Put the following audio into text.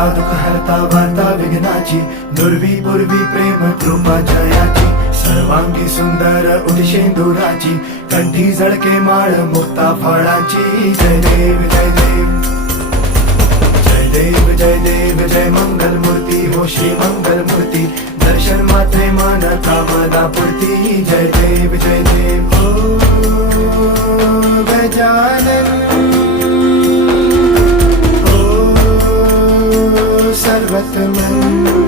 करता दुःख हरता वार्ता विघ्नाची, दुर्वी पूर्वी प्रेम कृपा जयाची, सर्वांगी सुंदर उदिशेंदुराची, कंठी झळके माळ मुक्ता फळाची. जय देव जय देव जय देव जय देव जय मंगल मूर्ती हो श्री मंगल मूर्ती, दर्शन मात्रे मन कामना पूर्ती. जय देव जय देव ओ गजानन सर्वतमन